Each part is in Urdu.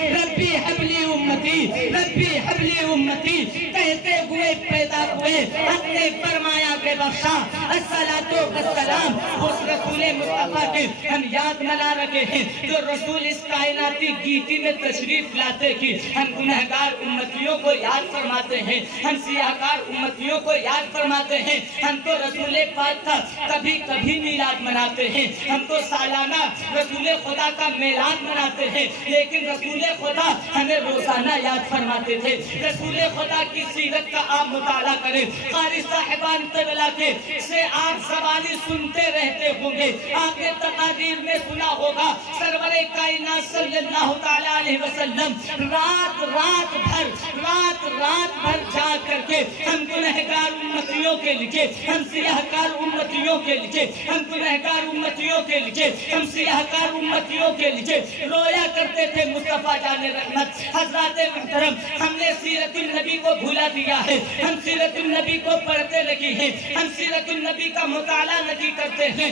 ربی حبلی امتی، ربی حبلی امتی کہتے ہوئے پیدا ہوئے، حق نے فرمایا کہ بخشا الصلاۃ والسلام اس رسول مصطفیٰ کے ہم یاد منا رہے ہیں جو رسول اس کائناتی گیتی میں تشریف لاتے کی ہم گنہگار امتیوں کو یاد فرماتے ہیں، ہم سیاہکار امتیوں کو یاد فرماتے ہیں۔ ہم تو رسول پاک کا کبھی کبھی میلاد مناتے ہیں، ہم تو سالانہ رسول خدا کا میلاد مناتے ہیں، لیکن رسول خدا ہمیں روزانہ یاد فرماتے تھے۔ رسول خدا کی سیرت کا آپ مطالعہ کریں، قاری صاحبان قبلہ کے سے آپ زبانی سنتے رہتے ہوں گے، آپ نے تقاریر میں سنا ہوگا سرور کائنات صلی اللہ تعالیٰ علیہ وسلم رات بھر جاگ کر کے ہم گنہگار امتیوں کے لیے، ہم سیاہکار امتیوں کے لیے، ہم گنہگار امتیوں کے لیے، ہم سیاہکار امتیوں کے لیے رویا کرتے تھے۔ مصطفیٰ جان رحمت حضرات محترم، ہم نے سیرت النبی کو بھولا دیا ہے، ہم سیرت النبی کو پڑھتے رہی ہیں، ہم سیرت النبی کا مطالعہ نہیں کرتے ہیں۔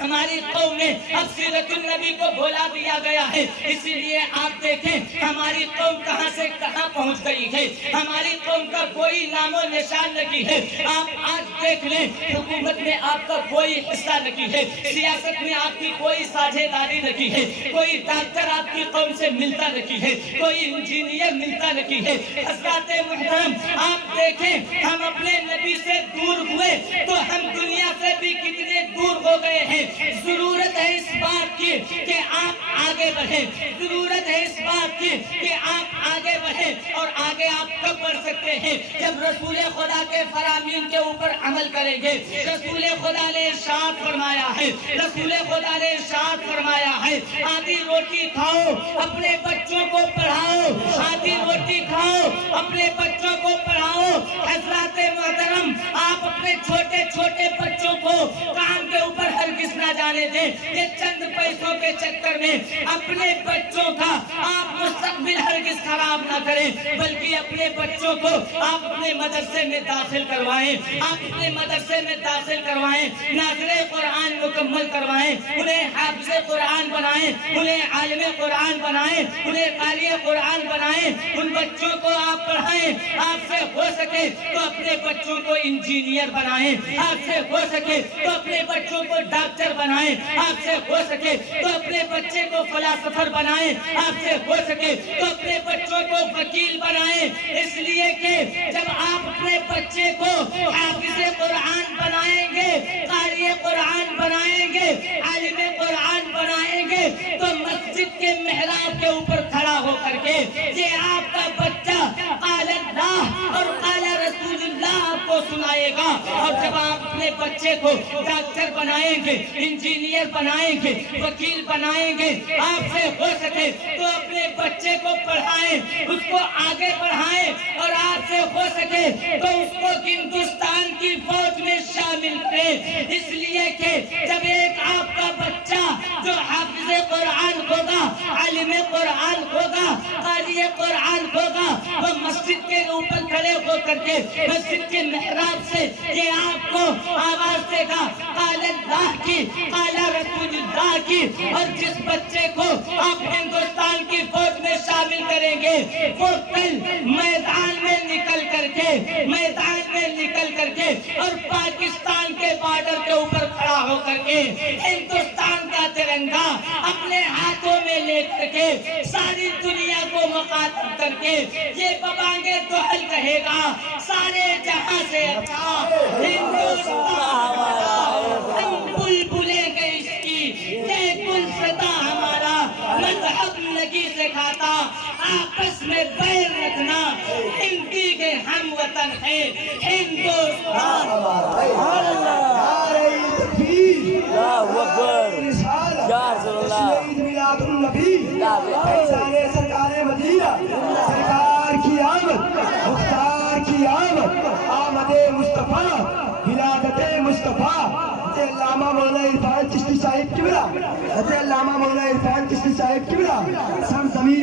ہماری قوم میں اب سیرت النبی کو بھولا دیا گیا ہے، اسی لیے آپ دیکھیں ہماری قوم کہاں سے کہاں پہنچ گئی ہے، ہماری قوم کا کوئی نام و نشان نہیں ہے۔ آپ آج دیکھ لیں حکومت میں آپ کا کوئی حصہ نہیں ہے، سیاست میں آپ کی کوئی ساجھے داری نہیں ہے، کوئی ڈاکٹر آپ کی قوم سے ملتا نہیں ہے، کوئی انجینئر ملتا نہیں ہے۔ حضرات محترم آپ دیکھیں ہم اپنے نبی سے دور ہوئے تو ہم دنیا سے بھی کتنے دور ہو گئے ہیں۔ ضرورت ہے اس بات کی کہ آپ آگے بڑھیں، ضرورت ہے اس بات کی کہ آپ آگے بڑھیں، اور آگے آپ کب بڑھ سکتے ہیں جب رسول خدا کے فرامین کے اوپر عمل کریں گے۔ رسول خدا نے ارشاد فرمایا ہے، رسول خدا نے ارشاد فرمایا ہے آدھی روٹی کھاؤ اپنے بچوں کو پڑھاؤ، آدھی روٹی کھاؤ اپنے بچوں کو پڑھاؤ۔ حضرات محترم آپ اپنے چھوٹے چھوٹے بچوں کو کام کے اوپر ہرگز نہ جانے دیں، یہ چند پیسوں کے چکر میں اپنے بچوں کا آپ مستقبل ہرگز خراب نہ کریں، بلکہ اپنے بچوں کو آپ اپنے مدرسے میں داخل کروائیں، آپ اپنے مدرسے میں داخل کروائیں، ناظر قرآن مکمل کروائیں، انہیں حافظ قرآن بنائیں، انہیں عالم قرآن بنائیں، انہیں قاری قرآن بنائیں، ان بچوں کو آپ پڑھائیں۔ آپ سے ہو سکے تو اپنے بچوں کو انجینئر بنائیں، آپ سے ہو سکے تو اپنے بچوں کو ڈاکٹر بنائیں، آپ سے ہو سکے تو اپنے بچے کو فلاسفر بنائیں، آپ سے ہو سکے تو اپنے بچوں کو وکیل بنائیں، اس لیے کہ جب آپ اپنے بچے کو حافظ قرآن بنائیں گے، قاری قرآن بنائیں گے، عالم قرآن بنائیں گے، تو مسجد کے محراب کے اوپر کھڑا ہو کر کے یہ آپ کا بچہ قال اللہ اور قال رسول اللہ آپ کو سنائے گا۔ اور جب آپ اپنے بچے کو ڈاکٹر بنائیں گے، انجینئر بنائیں گے، وکیل بنائیں گے، آپ سے ہو سکے تو اپنے بچے کو پڑھائیں، اس کو آگے بڑھائیں، اور آپ سے ہو سکے تو اس کو ہندوستان کی فوج میں شامل کریں، اس لیے کہ جب ایک آپ کا بچہ جو حافظ قرآن ہوگا، عالم قرآن ہوگا، قاری قرآن ہوگا، وہ مسجد کے اوپر کھڑے ہو کر کے مسجد کے محراب سے یہ آپ کو آواز دے گا قال اللہ کی، قال رسول اللہ کی۔ اور جس بچے کو آپ ہندوستان کی فوج میں شامل کریں گے وہ کل میدان میں نکل کر کے اور پاکستان کے بارڈر کے اوپر کھڑا ہو کر کے ہندوستان کا ترنگا اپنے ہاتھوں میں لے کر کے ساری دنیا کو مخاطب کر کے یہ ببانگے دوحل کہے گا سارے جہاں سے اچھا ہندوستان ہمارا، ہم بلبلیں گے اس کی یہ گلستہ ہمارا، مذہب لگی سے کھاتا آپس میں بیر رکھنا، ہندی کے ہم وطن ہے ہندوستان ہمارا۔ اللہ اکبر، یا رسول اللہ، میلاد النبی، سرکار مدینہ، سرکار کی آمد، مختار کی آمد، آمد مصطفیٰ، ولادت مصطفیٰ، حضرت علامہ مولانا عرفان چشتی صاحب کبرا، حضرت علامہ مولانا عرفان چشتی صاحب کبرا، سم ضمیر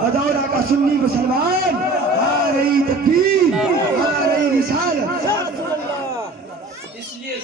غدورہ کا سنی مسلمان، آ رہی تکبیر، آ رہی رسالت۔ اس لیے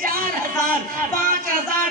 4000 5000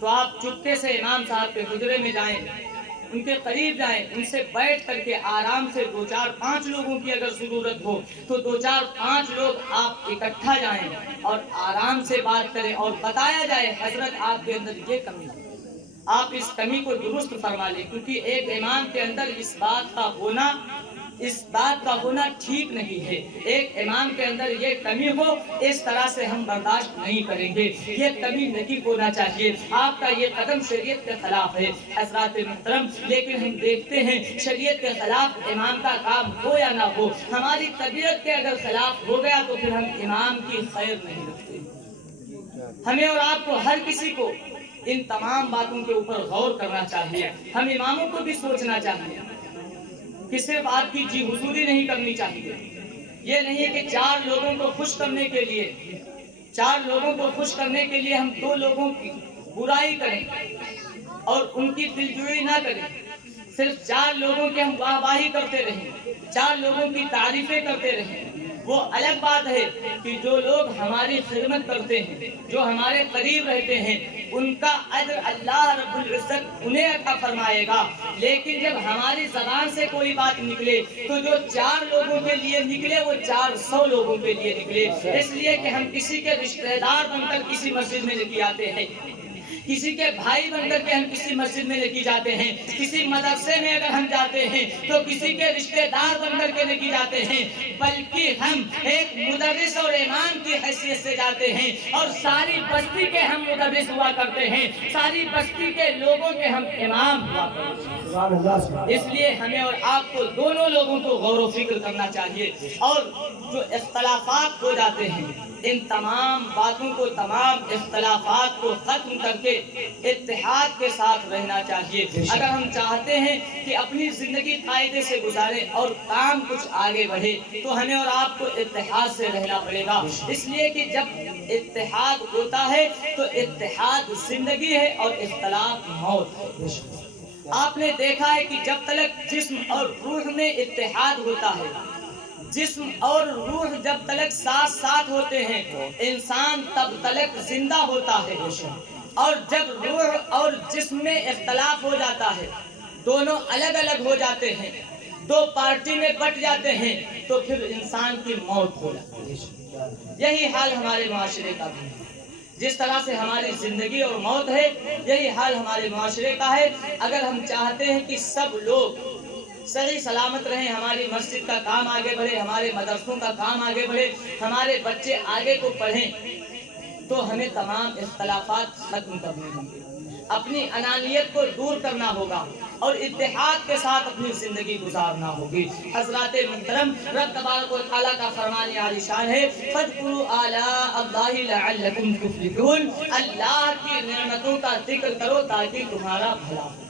تو آپ چپکے سے امام صاحب کے حجرے میں جائیں، ان کے قریب جائیں، ان سے بیٹھ کر کے آرام سے 2-4-5 لوگوں کی اگر ضرورت ہو تو 2-4-5 لوگ آپ اکٹھا جائیں اور آرام سے بات کریں اور بتایا جائے حضرت آپ کے اندر یہ کمی ہے، آپ اس کمی کو درست فرما لیں، کیونکہ ایک امام کے اندر اس بات کا ہونا ٹھیک نہیں ہے۔ ایک امام کے اندر یہ کمی ہو، اس طرح سے ہم برداشت نہیں کریں گے، یہ کمی نہیں ہونا چاہیے، آپ کا یہ قدم شریعت کے خلاف ہے حضرات محترم۔ لیکن ہم دیکھتے ہیں شریعت کے خلاف امام کا کام ہو یا نہ ہو، ہماری طبیعت کے اگر خلاف ہو گیا تو پھر ہم امام کی خیر نہیں رکھتے۔ ہمیں اور آپ کو، ہر کسی کو ان تمام باتوں کے اوپر غور کرنا چاہیے۔ ہم اماموں کو بھی سوچنا چاہیے کہ صرف آپ کی جی حضوری نہیں کرنی چاہیے، یہ نہیں کہ 4 لوگوں کو خوش کرنے کے لیے ہم 2 لوگوں کی برائی کریں اور ان کی دلجوئی نہ کریں، صرف 4 لوگوں کی ہم واہ واہی کرتے رہیں، 4 لوگوں کی تعریفیں کرتے رہیں۔ وہ الگ بات ہے کہ جو لوگ ہماری خدمت کرتے ہیں، جو ہمارے قریب رہتے ہیں، ان کا اجر اللہ رب العزت انہیں عطا فرمائے گا۔ لیکن جب ہماری زبان سے کوئی بات نکلے تو جو 4 لوگوں کے لیے نکلے وہ 400 لوگوں کے لیے نکلے، اس لیے کہ ہم کسی کے رشتہ دار بن کر کسی مسجد میں لے آتے ہیں، کسی کے بھائی بن کر کے ہم کسی مسجد میں لے جاتے ہیں، کسی مدرسے میں اگر ہم جاتے ہیں تو کسی کے رشتہ دار بن کر کے لے جاتے ہیں، بلکہ ہم ایک مدرس اور امام کی حیثیت سے جاتے ہیں، اور ساری بستی کے ہم مدرس ہوا کرتے ہیں، ساری بستی کے لوگوں کے ہم امام ہوا کرتے ہیں۔ اس لیے ہمیں اور آپ کو دونوں لوگوں کو غور و فکر کرنا چاہیے، اور جو اختلافات ہو جاتے ہیں ان تمام باتوں کو، تمام اختلافات کو ختم کر کے اتحاد کے ساتھ رہنا چاہیے۔ اگر ہم چاہتے ہیں کہ اپنی زندگی قاعدے سے گزاریں اور کام کچھ آگے بڑھے تو ہمیں اور آپ کو اتحاد سے رہنا پڑے گا، اس لیے کہ جب اتحاد ہوتا ہے تو اتحاد زندگی ہے اور اختلاف موت ہے۔ آپ نے دیکھا ہے کہ جب تک جسم اور روح میں اتحاد ہوتا ہے، جسم اور روح جب تلک ساتھ ہوتے ہیں، انسان تب تلک زندہ ہوتا ہے، اور جب روح اور جسم میں اختلاف ہو جاتا ہے، دونوں الگ الگ ہو جاتے ہیں، 2 پارٹی میں بٹ جاتے ہیں، تو پھر انسان کی موت ہو جاتی ہے۔ یہی حال ہمارے معاشرے کا بھی ہے، جس طرح سے ہماری زندگی اور موت ہے یہی حال ہمارے معاشرے کا ہے۔ اگر ہم چاہتے ہیں کہ سب لوگ صحیح سلامت رہیں، ہماری مسجد کا کام آگے بڑھے، ہمارے مدرسوں کا کام آگے بڑھے، ہمارے بچے آگے کو پڑھیں، تو ہمیں تمام اختلافات ختم کرنے ہوں گے، اپنی انانیت کو دور کرنا ہوگا اور اتحاد کے ساتھ اپنی زندگی گزارنا ہوگی۔ حضرات محترم، رب تبارک و تعالیٰ کا فرمان عالی شان ہے، فاذکروا آلاء اللہ لعلکم تفلحون، اللہ کی نعمتوں کا ذکر کرو تاکہ تمہارا بھلا ہو۔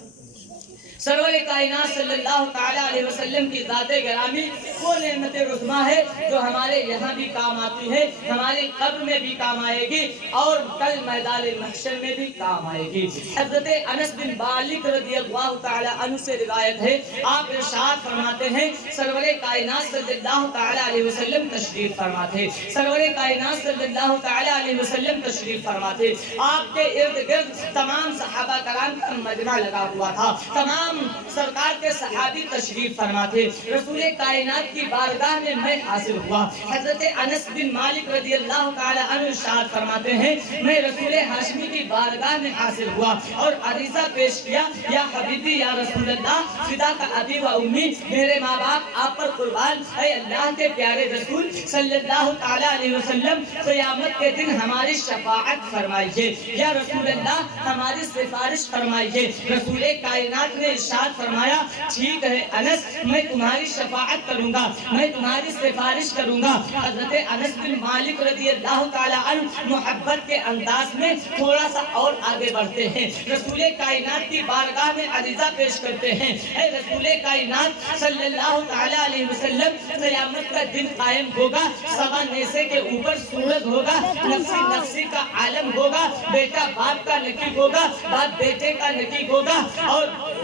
سرور کائنات صلی اللہ تعالیٰ علیہ وسلم کی ذات گرامی وہ نعمت عظمیٰ ہے جو ہمارے یہاں بھی کام آتی ہے، ہماری قبر میں بھی کام آئے گی اور کل میدان محشر میں بھی کام آئے گی۔ حضرت انس بن مالک رضی اللہ تعالیٰ عنہ سے روایت ہے، آپ ارشاد فرماتے ہیں سرور کائنات صلی اللہ تعالیٰ علیہ وسلم تشریف فرماتے، سرور کائنات صلی اللہ تعالیٰ علیہ وسلم تشریف فرماتے، آپ کے ارد گرد تمام صحابہ کرام کا مجمع لگا ہوا تھا، تمام سرکار کے صحابی تشریف فرماتے، رسول کائنات کی بارگاہ میں میں حاضر ہوا۔ حضرت انس بن مالک رضی اللہ تعالی عنہ ارشاد فرماتے ہیں، میں رسول ہاشمی کی بارگاہ میں حاضر ہوا اور عریضہ پیش کیا، یا حبیبی یا رسول اللہ، فدا کا ابی و امی، میرے ماں باپ آپ پر قربان، اے اللہ کے پیارے رسول صلی اللہ تعالی علیہ وسلم، قیامت کے دن ہماری شفاعت فرمائیے، یا رسول اللہ ہماری سفارش فرمائیے۔ رسول کائنات نے ارشاد فرمایا، ٹھیک ہے انس، میں تمہاری شفاعت کروں گا، میں تمہاری سفارش کروں گا۔ حضرت انس بن مالک رضی اللہ تعالی عنہ محبت کے انداز میں تھوڑا سا اور آگے بڑھتے ہیں، رسول کائنات کی بارگاہ میں عریضہ پیش کرتے ہیں، اے رسول کائنات صلی اللہ تعالی علیہ وسلم، قیامت کا دن قائم ہوگا، سوا نیزے کے اوپر سورج ہوگا، نفسی نفسی کا عالم ہوگا، بیٹا باپ کا نکیب ہوگا، باپ بیٹے کا نکیب ہوگا، اور